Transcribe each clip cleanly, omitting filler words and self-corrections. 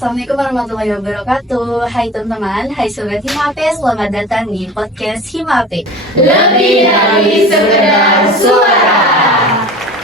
Assalamualaikum warahmatullahi wabarakatuh. Hai teman-teman, hai Sobat Himape, selamat datang di podcast Himape. Lebih dari sekedar suara.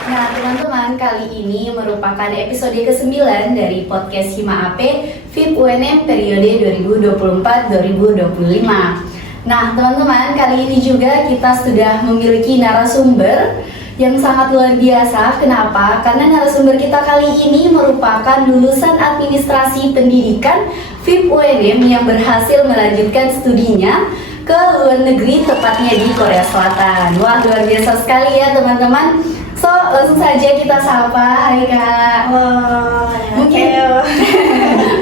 Nah teman-teman, kali ini merupakan episode ke-9 dari podcast Himape FIP UNM periode 2024-2025. Nah teman-teman, kali ini juga kita sudah memiliki narasumber yang sangat luar biasa. Kenapa? Karena narasumber kita kali ini merupakan lulusan administrasi pendidikan FIP UNM yang berhasil melanjutkan studinya ke luar negeri, tepatnya di Korea Selatan. Wah, luar biasa sekali ya teman-teman. So, langsung saja kita sapa. Hai Kak. Halo, Mungkin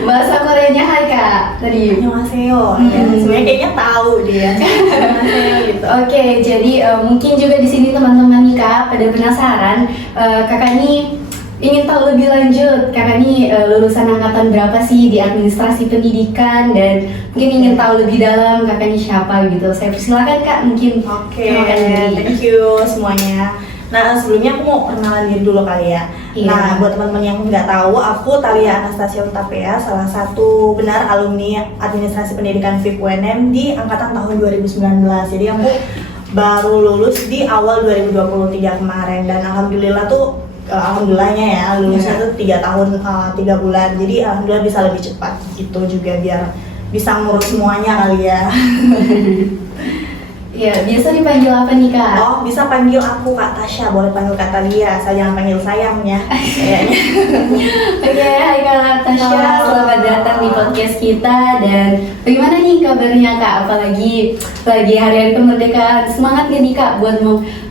bahasa Koreanya hai Kak tadi. Annyeonghaseyo. Sebenarnya kayaknya tahu dia. Annyeonghaseyo gitu. Oke, jadi mungkin juga di sini teman-teman nih Kak pada penasaran, Kakak nih ingin tahu lebih lanjut. Kakak nih lulusan angkatan berapa sih di administrasi pendidikan, dan mungkin ingin tahu lebih dalam Kakak nih siapa gitu. Saya persilakan Kak, mungkin Oke, kenalkan diri. thank you semuanya. Nah, sebelumnya aku mau perkenalan diri dulu kali ya. Iya. Nah, buat teman-teman yang nggak tahu, aku Thalia Anastasia Hutapea, salah satu benar alumni administrasi pendidikan FIP UNM di angkatan tahun 2019. Jadi aku baru lulus di awal 2023 kemarin, dan alhamdulillah tuh alhamdulillahnya ya lulusnya tuh 3 tahun 3 bulan. Jadi alhamdulillah bisa lebih cepat gitu juga, biar bisa ngurus semuanya kali ya. Ya, biasa dipanggil apa nih Kak? Oh, bisa panggil aku Kak Tasya, boleh panggil Kak Thalia, saya jangan panggil sayang ya. Kayaknya. Oke, hai Kak Tasya, Halo. selamat datang di podcast kita. Dan bagaimana nih kabarnya Kak? Apalagi lagi hari-hari kemerdekaan, semangat gak nih Kak buat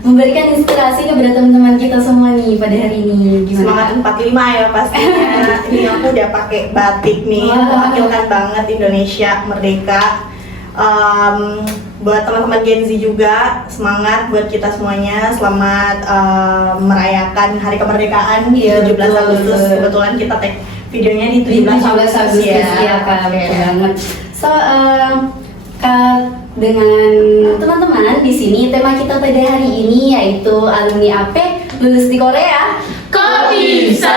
memberikan inspirasi kepada teman-teman kita semua nih pada hari ini? Semangat 45 ya pastinya. Ini aku udah pakai batik nih, Wah. mewakilkan banget Indonesia merdeka. Buat teman-teman Gen Z juga, semangat buat kita semuanya. Selamat merayakan hari kemerdekaan Iya, 17 betul, Agustus. betul. Kebetulan kita take videonya di 17 Agustus ya Kak, Oke. betul banget. So, Kak, dengan teman-teman di sini tema kita pada hari ini yaitu alumni AP lulus di Korea. Kok bisa?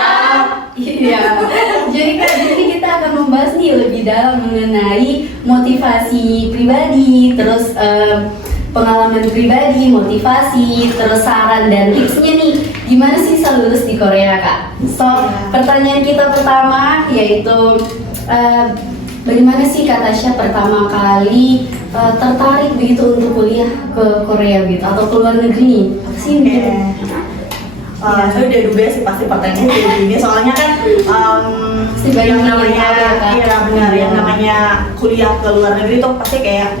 Iya. Jadi Kak, di sini kita akan membahas nih lebih dalam mengenai motivasi pribadi, terus pengalaman pribadi, motivasi, terus saran dan tipsnya nih gimana sih bisa lulus di Korea Kak? So, pertanyaan kita pertama yaitu bagaimana sih Kak Tasya pertama kali tertarik begitu untuk kuliah ke Korea gitu atau ke luar negeri nih? Apa sih yang bikin? Saya udah duga sih pasti pertanyaannya kayak gini, soalnya kan Pasti banyak yang yang namanya tahu ya, Kak. iya benar, yang namanya kuliah ke luar negeri tuh pasti kayak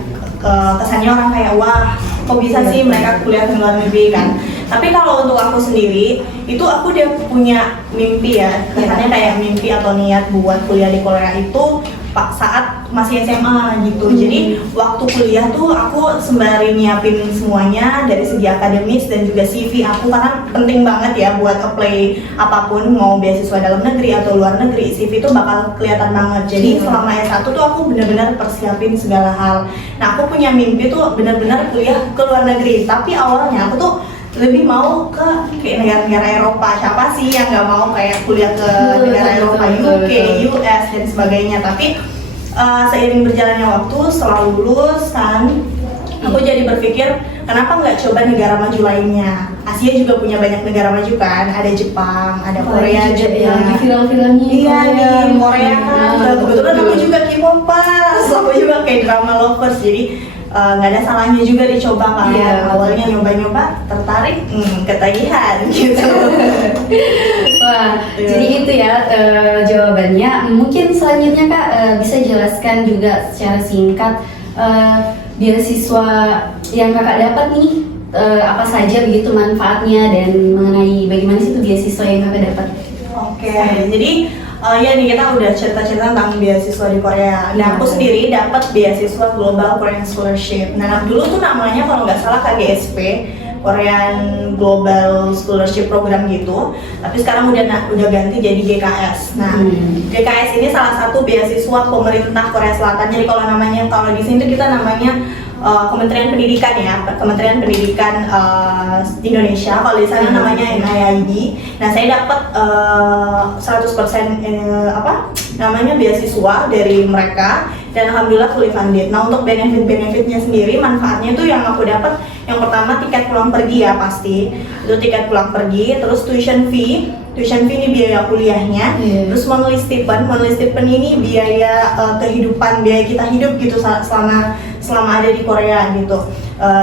kesannya orang kayak wah kok bisa sih mereka kuliah ke luar negeri kan. Tapi kalau untuk aku sendiri itu aku udah punya mimpi ya, kesannya kayak mimpi atau niat buat kuliah di Korea itu saat masih SMA gitu. Jadi waktu kuliah tuh aku sembari nyiapin semuanya dari segi akademis dan juga CV aku, karena penting banget ya buat apply apapun, mau beasiswa dalam negeri atau luar negeri, CV itu bakal kelihatan banget. Jadi selama S1 tuh aku benar-benar persiapin segala hal. Nah, aku punya mimpi tuh benar-benar kuliah ke luar negeri, tapi awalnya aku tuh lebih mau ke kayak negara-negara Eropa. Siapa sih yang nggak mau kayak kuliah ke negara Eropa, UK, US dan sebagainya. Tapi seiring berjalannya waktu, setelah lulus kan, aku jadi berpikir kenapa nggak coba negara maju lainnya. Asia juga punya banyak negara maju kan, ada Jepang, ada Korea juga. Lagi film-filmnya di Iya Korea. nih, Korea kan. Kebetulan aku juga K-popers, aku juga kayak drama lovers. Jadi nggak ada salahnya juga dicoba kan. Iya, Awalnya nyoba-nyoba, tertarik, ketagihan gitu. Wah, Iya. jadi itu ya jawabannya. Mungkin selanjutnya Kak bisa jelaskan juga secara singkat beasiswa yang Kakak dapat nih apa saja begitu manfaatnya, dan mengenai bagaimana sih itu beasiswa yang Kakak dapat. Oke, jadi ya nih kita udah cerita-cerita tentang beasiswa di Korea. Nah, aku sendiri dapat beasiswa Global Korean Scholarship. Nah, dulu tuh namanya kalau nggak salah KGSP, Korean Global Scholarship Program gitu. Tapi sekarang udah ganti jadi GKS. Nah, GKS ini salah satu beasiswa pemerintah Korea Selatan. Jadi kalau di sini tuh kita namanya Kementerian Pendidikan ya, Kementerian Pendidikan Indonesia. Kalau di sana namanya NIID. Nah, saya dapat 100% beasiswa dari mereka, dan alhamdulillah fully funded. Nah, untuk benefit-benefitnya sendiri, manfaatnya itu yang aku dapat, yang pertama tiket pulang pergi ya pasti. Itu tiket pulang pergi, terus tuition fee ini biaya kuliahnya, terus monthly stipend ini biaya kehidupan, biaya kita hidup gitu selama ada di Korea gitu.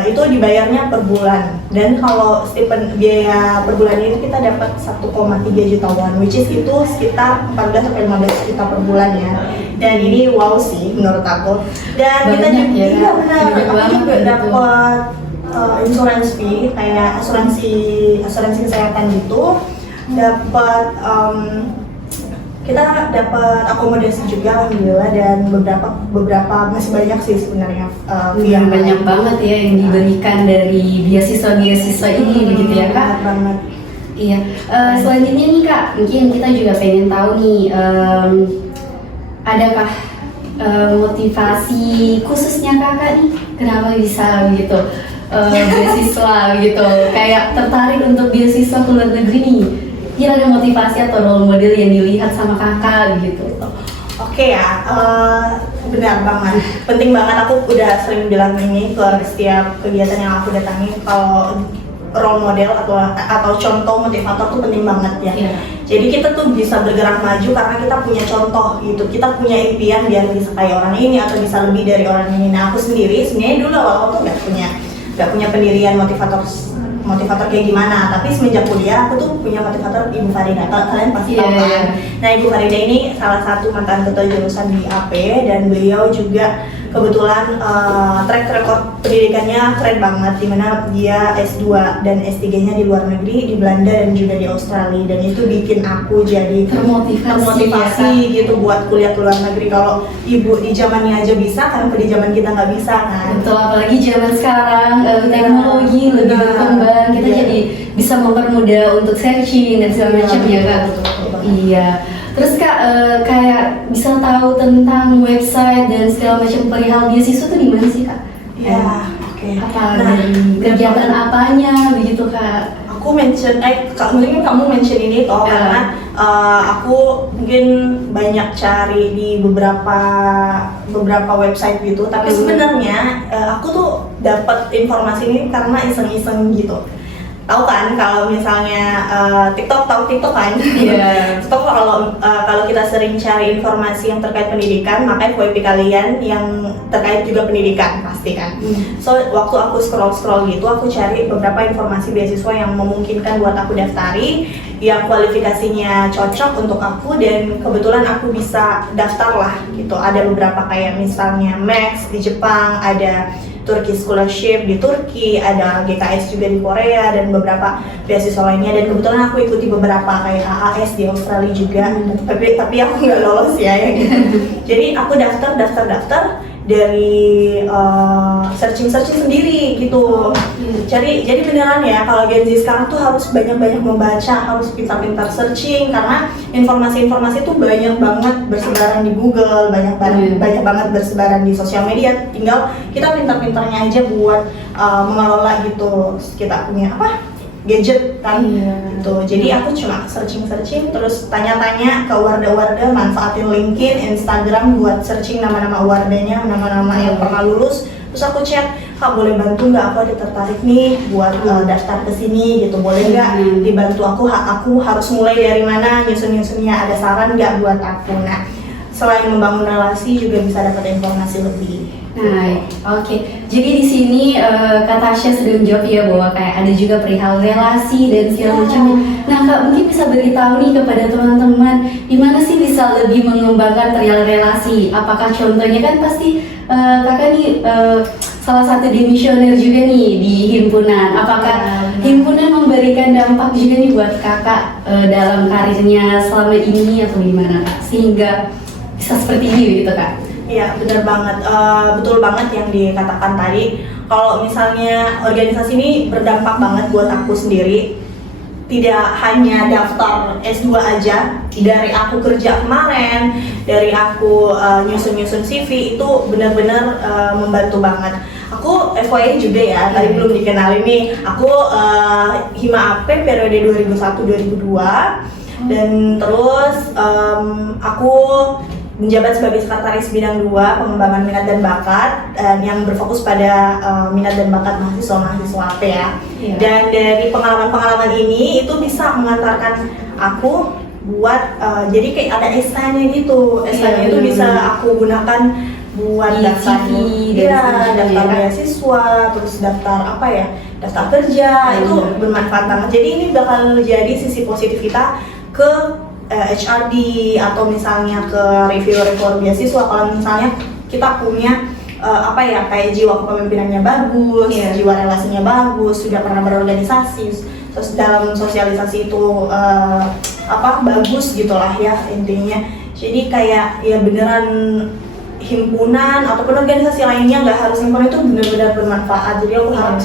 Itu dibayarnya per bulan, dan kalau stipend biaya per bulan itu kita dapat 1,3 juta won, which is itu sekitar 14-15 juta per bulan ya. Dan ini wow sih menurut aku. Dan kita juga iya benar, aku juga dapat insurance fee, kayak asuransi kesehatan gitu. Kita dapat akomodasi juga alhamdulillah, dan beberapa masih banyak sih sebenarnya yang banyak banget ya yang diberikan dari beasiswa ini begitu ya Kak? Banget. Iya. Selanjutnya nih Kak, mungkin kita juga pengen tahu nih, adakah motivasi khususnya Kakak nih kenapa bisa begitu beasiswa gitu, kayak tertarik untuk beasiswa ke luar negeri nih? Kira ada motivasi atau role model yang dilihat sama Kakak gitu? Oke ya, benar banget. Penting banget, aku udah sering bilang ini ke setiap kegiatan yang aku datangi, kalau role model atau contoh motivator tuh penting banget ya. Yeah. Jadi kita tuh bisa bergerak maju karena kita punya contoh gitu. Kita punya impian biar bisa kayak orang ini atau bisa lebih dari orang ini. Nah, aku sendiri sebenarnya dulu awal tuh nggak punya pendirian motivator kayak gimana, tapi semenjak kuliah aku tuh punya motivator Ibu Farida. Kalian pasti tahu kan? Nah, Ibu Farida ini salah satu mantan ketua jurusan di AP, dan beliau juga kebetulan track record pendidikannya keren banget, dimana dia S2 dan S3-nya di luar negeri, di Belanda dan juga di Australia, dan itu bikin aku jadi termotivasi gitu buat kuliah ke luar negeri. Kalau ibu di zamannya aja bisa, kenapa di zaman kita nggak bisa kan? Betul, apalagi zaman sekarang teknologi lebih berkembang, kita jadi bisa mempermudah untuk searching dan segala macamnya Kak. Iya. Terus Kak, kayak bisa tahu tentang website dan segala macam perihal beasiswa itu di mana sih Kak? Ya, oke. Apa dari kegiatan apanya begitu Kak? Aku mungkin kamu mention ini toh karena aku mungkin banyak cari di beberapa website gitu, tapi sebenarnya aku tuh dapat informasi ini karena iseng-iseng gitu. Tahu kan kalau misalnya TikTok, tahu TikTok kan? Iya. TikTok kalau kita sering cari informasi yang terkait pendidikan, maka FYP kalian yang terkait juga pendidikan pasti kan. So waktu aku scroll gitu, aku cari beberapa informasi beasiswa yang memungkinkan buat aku daftari, yang kualifikasinya cocok untuk aku, dan kebetulan aku bisa daftar lah gitu. Ada beberapa kayak misalnya Max di Jepang, ada Turkish Scholarship di Turki, ada GKS juga di Korea, dan beberapa beasiswa lainnya. Dan kebetulan aku ikuti beberapa kayak AAS di Australia juga, tapi aku nggak lolos ya gitu. Jadi aku daftar dari searching sendiri gitu. Jadi beneran ya, kalau Gen Z sekarang tuh harus banyak membaca, harus pintar-pintar searching, karena informasi-informasi tuh banyak banget bersebaran di Google, banyak banget bersebaran di sosial media. Tinggal kita pintar-pintarnya aja buat mengelola gitu. Kita punya gadget kan gitu. Jadi aku cuma searching terus tanya-tanya ke warda-warda, manfaatin LinkedIn, Instagram buat searching nama-nama wardanya, nama-nama yang pernah lulus. Terus aku chat, Kak boleh bantu nggak, aku ada tertarik nih buat daftar ke sini gitu, boleh nggak dibantu aku harus mulai dari mana, nyusun-nyusunnya, ada saran nggak buat aku. Nah, selain membangun relasi juga bisa dapat informasi lebih. Nah, oke. Jadi di sini Kak Tasya sudah menjawab ya bahwa kayak ada juga perihal relasi dan segala macamnya. Nah, Kak mungkin bisa beritahu nih kepada teman-teman, gimana sih bisa lebih mengembangkan perihal relasi? Apakah contohnya kan pasti Kakak nih salah satu demisioner juga nih di himpunan. Apakah himpunan memberikan dampak juga nih buat Kakak dalam karirnya selama ini atau gimana Kak? Sehingga bisa seperti ini gitu Kak? Iya, benar banget, betul banget yang dikatakan tadi. Kalau misalnya organisasi ini berdampak banget buat aku sendiri, tidak hanya daftar S2 aja, dari aku kerja kemarin, dari aku nyusun CV, itu benar-benar membantu banget. Aku FYI juga ya, tadi belum dikenalin nih. Aku Hima AP periode 2001-2002 dan terus aku menjabat sebagai sekretaris bidang 2 pengembangan minat dan bakat yang berfokus pada minat dan bakat mahasiswa-mahasiswa AP ya. Iya. Dan dari pengalaman-pengalaman ini itu bisa mengantarkan aku buat jadi kayak ada esainya gitu. Esainya itu benar-benar. bisa aku gunakan buat Di daftar CV dan iya, sebagainya, daftar ya. beasiswa, terus daftar apa ya, daftar kerja itu Benar. bermanfaat banget. Jadi ini bakal jadi sisi positif kita ke HRD atau misalnya ke reviewer beasiswa. Kalau misalnya kita punya apa ya, kayak jiwa kepemimpinannya bagus, Iya. jiwa relasinya bagus, sudah pernah berorganisasi, terus dalam sosialisasi itu apa bagus gitulah ya intinya. Jadi kayak ya beneran himpunan ataupun organisasi lainnya, nggak harus himpunan, itu benar-benar bermanfaat. Jadi aku harap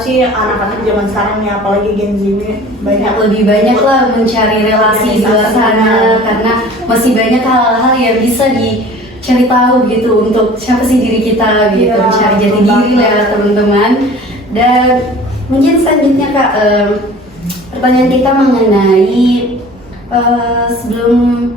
sih anak-anak zaman sekarang ya, apalagi Gen Z ini lebih banyak lah mencari relasi di luar sana, karena masih banyak hal-hal yang bisa dicari tahu gitu untuk siapa sih diri kita gitu, Iya, mencari jati betul diri lah banget. teman-teman. Dan mungkin selanjutnya Kak, pertanyaan kita mengenai sebelum,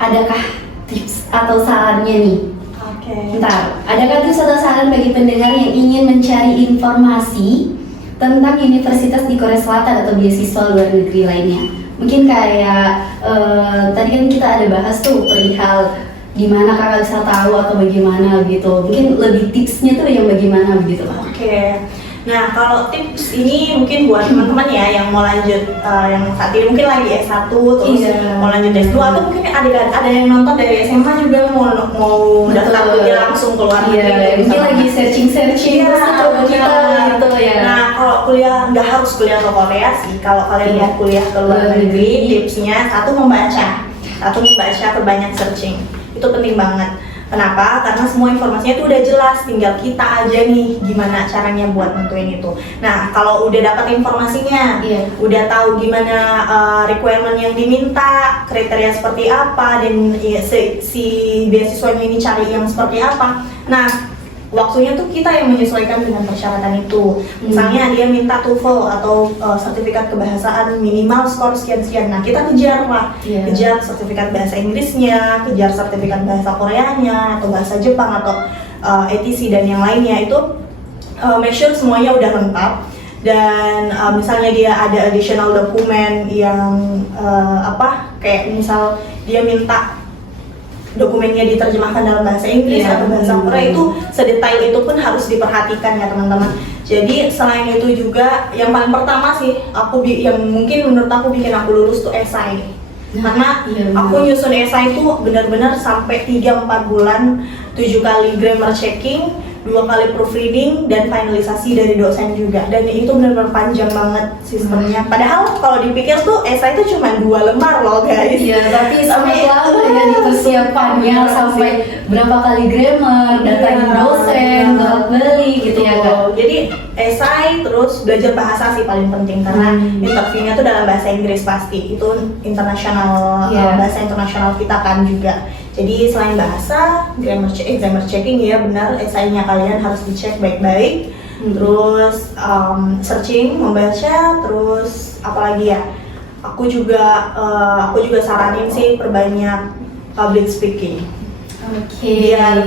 adakah tips atau sarannya nih? Oke. Bentar, adakah tips atau saran bagi pendengar yang ingin mencari informasi tentang universitas di Korea Selatan atau beasiswa luar negeri lainnya? Mungkin kayak tadi kan kita ada bahas tuh perihal gimana kakak bisa tahu atau bagaimana gitu. Mungkin lebih tipsnya tuh yang bagaimana begitu Kak? Oke. Nah, kalau tips ini mungkin buat teman-teman ya yang mau lanjut, yang saat ini mungkin lagi S1 terus Iya. mau lanjut S2, atau mungkin ada yang nonton dari SMA juga mau daftar kuliah langsung ke luar negeri. Iya, mungkin lagi searching Iya, terus tuh kita benar. gitu ya. Nah, kalau kuliah nggak harus kuliah ke Korea sih. Kalau kalian Iya. mau kuliah ke luar Luar negeri, negeri. tipsnya satu membaca, perbanyak searching. Itu penting banget. Kenapa? Karena semua informasinya itu udah jelas, tinggal kita aja nih gimana caranya buat nentuin itu. Nah, kalau udah dapat informasinya, Iya. udah tahu gimana requirement yang diminta, kriteria seperti apa, dan ya, si beasiswanya ini cari yang seperti apa. Nah, waktunya tuh kita yang menyesuaikan dengan persyaratan itu. Misalnya dia minta TOEFL atau sertifikat kebahasaan minimal skor sekian-sekian. Nah, kita kejar lah. Iya. Kejar sertifikat bahasa Inggrisnya, kejar sertifikat bahasa Koreanya, atau bahasa Jepang, atau ATC dan yang lainnya. Itu make sure semuanya udah lengkap. Dan misalnya dia ada additional dokumen yang kayak misal dia minta dokumennya diterjemahkan dalam bahasa Inggris Iya, atau bahasa Korea, itu sedetail itu pun harus diperhatikan ya teman-teman. Jadi selain itu juga yang paling pertama sih yang mungkin menurut aku bikin aku lulus tuh esai. Karena Iya, aku nyusun esai itu benar-benar sampai 3-4 bulan, 7 kali grammar checking, 2 kali proofreading, dan finalisasi dari dosen juga. Dan itu benar-benar panjang banget sistemnya. Padahal kalau dipikir tuh esai itu cuma 2 lembar loh guys. Iya, tapi sangat lama ya di persiapannya, sampai berapa kali grammar, datangin dosen, bolak-balik gitu ya Kak? Jadi esai, terus belajar bahasa sih paling penting, karena interviewnya tuh dalam bahasa Inggris pasti. Itu internasional, Iya. bahasa internasional kita kan juga. Jadi selain bahasa, grammar checking ya benar, esainya kalian harus dicek baik-baik. Terus searching, membaca, terus apalagi ya? Aku juga saranin sih perbanyak public speaking. Oke. Biar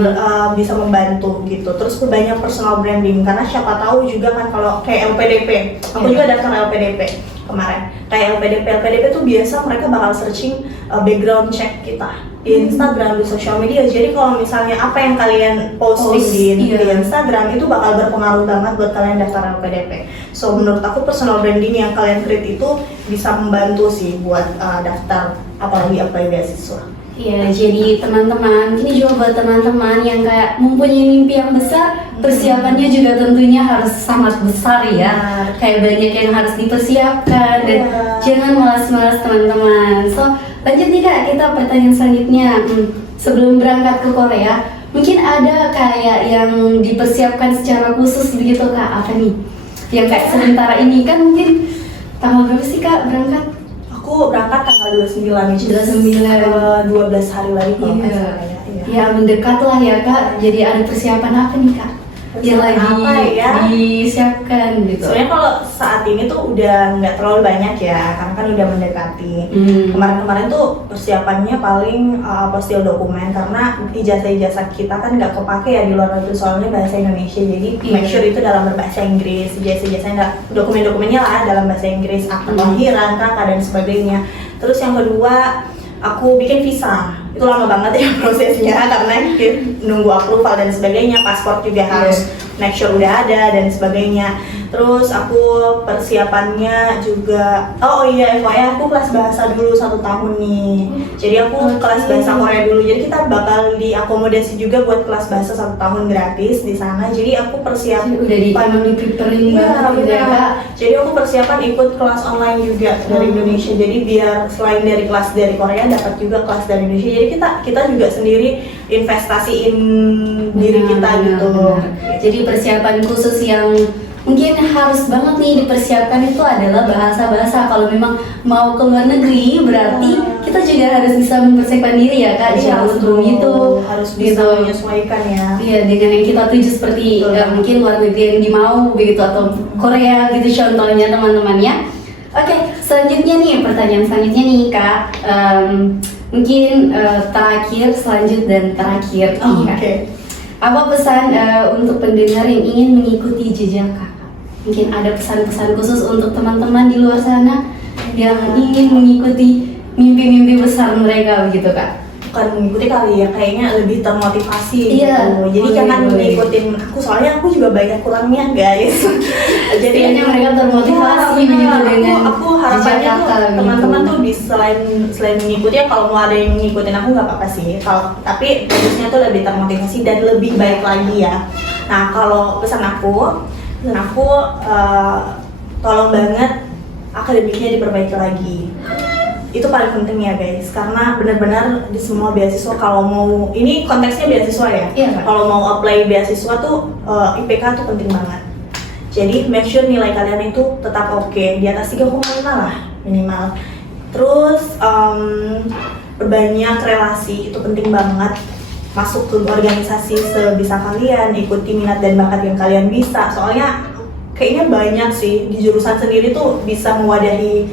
bisa membantu gitu. Terus perbanyak personal branding, karena siapa tahu juga kan kalau kayak LPDP. Aku juga daftar LPDP kemarin. Kayak LPDP tuh biasa mereka bakal searching background check kita di Instagram, di sosial media. Jadi kalau misalnya apa yang kalian posting di Instagram itu bakal berpengaruh banget buat kalian daftar LPDP. So menurut aku personal branding yang kalian create itu bisa membantu sih buat daftar apalagi beasiswa. Iya, jadi teman-teman, ini juga buat teman-teman yang kayak mempunyai mimpi yang besar, persiapannya juga tentunya harus sangat besar ya. Kayak banyak yang harus dipersiapkan dan jangan malas-malas teman-teman. So, lanjut nih Kak, kita pertanyaan selanjutnya. Sebelum berangkat ke Korea, mungkin ada kayak yang dipersiapkan secara khusus begitu Kak? Apa nih? Yang kayak sementara ini kan mungkin tanggal berapa sih Kak berangkat? Aku berangkat tanggal 29 nih, 29. 12 hari lagi kalau nggak Iya. salah ya. Iya. Ya mendekat lah ya Kak. Jadi ada persiapan apa nih Kak? Yang lagi Apa ya? disiapkan gitu. Sebenarnya kalau saat ini tuh udah nggak terlalu banyak ya, karena kan udah mendekati. Kemarin-kemarin tuh persiapannya paling postil dokumen, karena ijazah-ijazah kita kan nggak kepake ya di luar negeri, soalnya bahasa Indonesia. Jadi make sure itu dalam berbahasa Inggris, ijazah-ijazahnya nggak, dokumen-dokumennya lah dalam bahasa Inggris, akta kelahiran, kakak dan sebagainya. Terus yang kedua, aku bikin visa. Itu lama banget ya prosesnya, karena nunggu approval dan sebagainya. Paspor juga harus make sure udah ada dan sebagainya. Terus aku persiapannya juga, oh iya FYI aku kelas bahasa dulu 1 tahun nih. Jadi aku kelas bahasa Korea dulu. Jadi kita bakal diakomodasi juga buat kelas bahasa 1 tahun gratis di sana. Jadi aku persiapan Udah di preparing Iya, banget gitu ya benar. Kak. Jadi aku persiapan ikut kelas online juga dari Indonesia. Jadi biar selain dari kelas dari Korea dapat juga kelas dari Indonesia. Jadi kita juga sendiri investasiin diri kita gitu. Benar. Jadi persiapan khusus yang mungkin harus banget nih dipersiapkan itu adalah bahasa-bahasa. Kalau memang mau ke luar negeri berarti kita juga harus bisa mempersiapkan diri ya Kak. Iya, Jangan betul. itu Harus bisa gitu. menyesuaikan ya. Iya, dengan yang kita tuju seperti Betul. mungkin luar negeri yang dimau begitu, atau Korea gitu contohnya teman-temannya. Oke, selanjutnya nih pertanyaan selanjutnya nih Kak. Mungkin terakhir, selanjut dan terakhir nih, Kak. Oke. Apa pesan untuk pendengar yang ingin mengikuti jejak Kakak? Mungkin ada pesan-pesan khusus untuk teman-teman di luar sana yang ingin mengikuti mimpi-mimpi besar mereka begitu Kak? Bukan mengikuti kali ya, kayaknya lebih termotivasi Iya, gitu. Jadi boleh, jangan boleh. ngikutin aku, soalnya aku juga banyak kurangnya guys. Jadi Setidaknya mereka termotivasi iya, begitu benar. dengan aku harapannya jejak tuh Kakak gitu. teman-teman tuh bisa selain mengikuti ya, kalau mau ada yang ngikutin aku nggak apa-apa sih. Tapi bagusnya tuh lebih termotivasi dan lebih baik lagi ya. Nah kalau pesan aku tolong banget akademiknya diperbaiki lagi. Itu paling penting ya guys, karena benar-benar di semua beasiswa, kalau mau, ini konteksnya beasiswa ya, Iya, Kak. kalau mau apply beasiswa tuh IPK tuh penting banget. Jadi make sure nilai kalian itu tetap oke, di atas 3,5 lah minimal. Terus perbanyak relasi, itu penting banget. Masuk ke organisasi sebisa kalian, ikuti minat dan bakat yang kalian bisa. Soalnya kayaknya banyak sih di jurusan sendiri tuh bisa mewadahi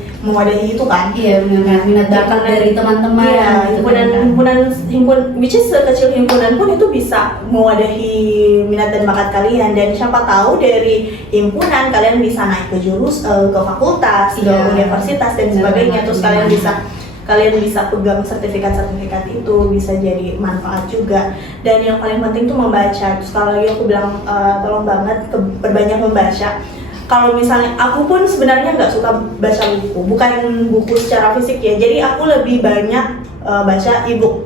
itu kan. Iya benar, minat bakat dari teman-teman. Iya, gitu himpunan which is sekecil himpunan pun itu bisa mewadahi minat dan bakat kalian, dan siapa tahu dari himpunan kalian bisa naik ke ke fakultas, ke Iya. universitas dan Benar, sebagainya. benar, Terus benar. kalian bisa pegang sertifikat itu, bisa jadi manfaat juga. Dan yang paling penting tuh membaca. Terus sekali lagi aku bilang tolong banget perbanyak membaca. Kalau misalnya aku pun sebenarnya nggak suka baca buku, bukan buku secara fisik ya. Jadi aku lebih banyak baca e-book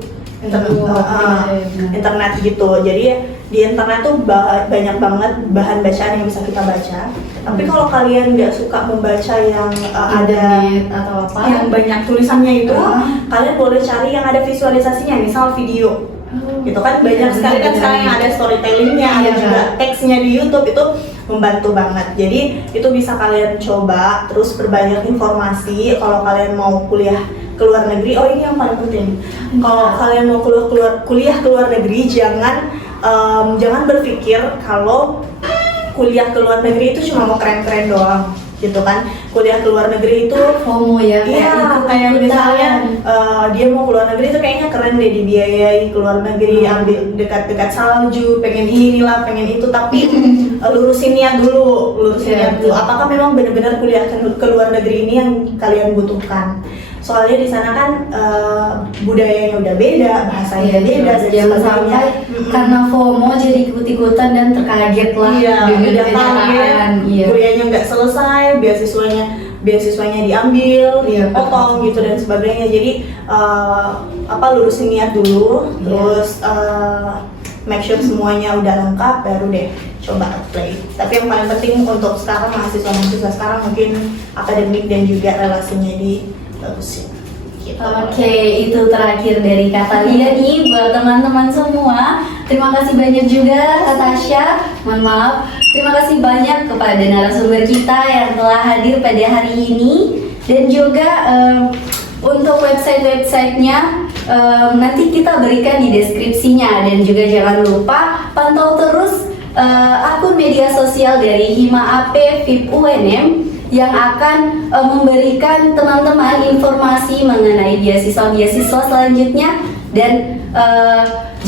internet gitu. Jadi di internet tuh banyak banget bahan bacaan yang bisa kita baca. Tapi kalau kalian nggak suka membaca yang ada Internet atau apa? yang banyak tulisannya itu, Ah. kalian boleh cari yang ada visualisasinya, misal video. Gitu kan banyak sekali kan sekarang yang ada storytellingnya, ada Iya. juga teksnya di YouTube, itu membantu banget. Jadi itu bisa kalian coba. Terus perbanyak informasi kalau kalian mau kuliah ke luar negeri. Oh ini yang paling penting. Kalau kalian mau kuliah ke luar negeri, jangan berpikir kalau kuliah ke luar negeri itu cuma mau keren-keren doang, gitu kan. Kuliah ke luar negeri itu FOMO ya, iya, kayak misalnya dia mau ke luar negeri itu kayaknya keren deh, dibiayai ke luar negeri, ambil dekat-dekat salju, pengen inilah, pengen itu, tapi lurusin niat dulu. Iya, betul. Apakah memang benar-benar kuliah ke luar negeri ini yang kalian butuhkan? Soalnya di sana kan budayanya udah beda, bahasanya Iya, beda, dan jangan sebagainya. sampai karena FOMO jadi ikut-ikutan dan terkaget lah Iya, dengan udah kenyataan. kaget, Iya. kuliahnya nggak selesai, beasiswanya diambil, Iya, potong gitu dan sebagainya. Jadi lurusin niat dulu, Iya. terus make sure semuanya udah lengkap, baru deh coba apply. Tapi yang paling penting untuk sekarang mahasiswa sekarang mungkin akademik dan juga relasinya dibagusin. Gitu. Oke, itu terakhir dari Kak Thalia nih buat teman-teman semua. Terima kasih banyak juga Kak Tasya. Mohon maaf. Terima kasih banyak kepada narasumber kita yang telah hadir pada hari ini, dan juga untuk website-websitenya nanti kita berikan di deskripsinya, dan juga jangan lupa pantau terus akun media sosial dari Hima AP FIP UNM yang akan memberikan teman-teman informasi mengenai beasiswa-beasiswa selanjutnya. Dan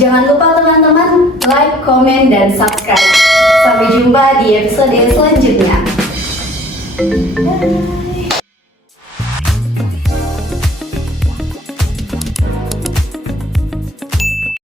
jangan lupa teman-teman like, komen, dan subscribe. Sampai jumpa di episode selanjutnya.